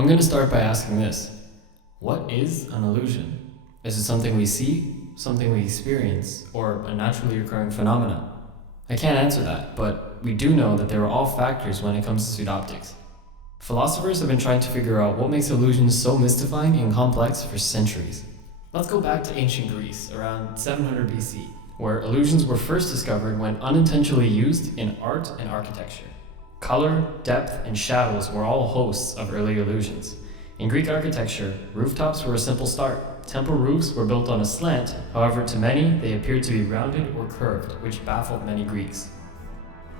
I'm going to start by asking this. What is an illusion? Is it something we see, something we experience, or a naturally occurring phenomena? I can't answer that, but we do know that there are all factors when it comes to pseudoptics. Philosophers have been trying to figure out what makes illusions so mystifying and complex for centuries. Let's go back to ancient Greece, around 700 BC, where illusions were first discovered when unintentionally used in art and architecture. Color, depth, and shadows were all hosts of early illusions. In Greek architecture, rooftops were a simple start. Temple roofs were built on a slant, however to many they appeared to be rounded or curved, which baffled many Greeks.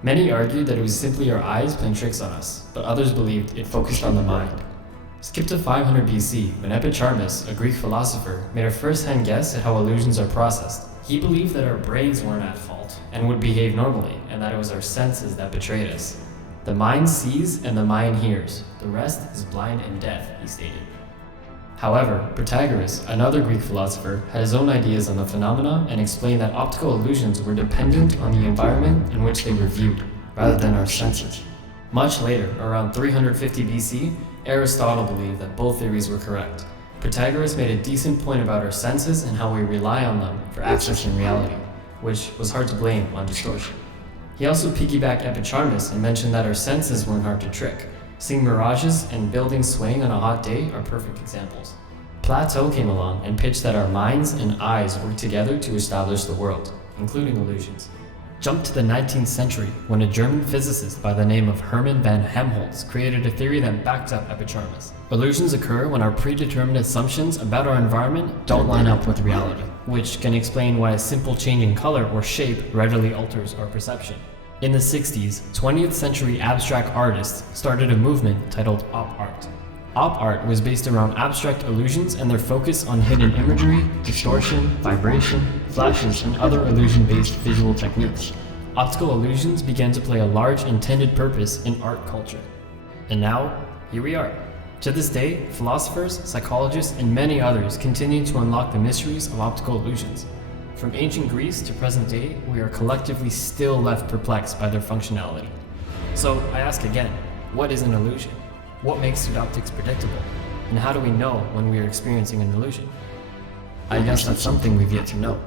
Many argued that it was simply our eyes playing tricks on us, but others believed it focused on the mind. Skip to 500 BC, when Epicharmus, a Greek philosopher, made a first-hand guess at how illusions are processed. He believed that our brains weren't at fault and would behave normally, and that it was our senses that betrayed us. The mind sees and the mind hears. The rest is blind and deaf, he stated. However, Protagoras, another Greek philosopher, had his own ideas on the phenomena and explained that optical illusions were dependent on the environment in which they were viewed, rather than our senses. Much later, around 350 BC, Aristotle believed that both theories were correct. Protagoras made a decent point about our senses and how we rely on them for accessing reality, which was hard to blame on distortion. He also piggybacked Epicharmus and mentioned that our senses weren't hard to trick. Seeing mirages and buildings swaying on a hot day are perfect examples. Plato came along and pitched that our minds and eyes work together to establish the world, including illusions. Jump to the 19th century, when a German physicist by the name of Hermann von Helmholtz created a theory that backed up Epicharmus. Illusions occur when our predetermined assumptions about our environment don't line up with reality, which can explain why a simple change in color or shape readily alters our perception. In the 60s, 20th century abstract artists started a movement titled op art. Op art was based around abstract illusions and their focus on hidden imagery, distortion, vibration, flashes, and other illusion-based visual techniques. Optical illusions began to play a large intended purpose in art culture. And now, here we are. To this day, philosophers, psychologists, and many others continue to unlock the mysteries of optical illusions. From ancient Greece to present day, we are collectively still left perplexed by their functionality. So I ask again, what is an illusion? What makes pseudoptics predictable? And how do we know when we are experiencing an illusion? I guess that's something we've yet to know.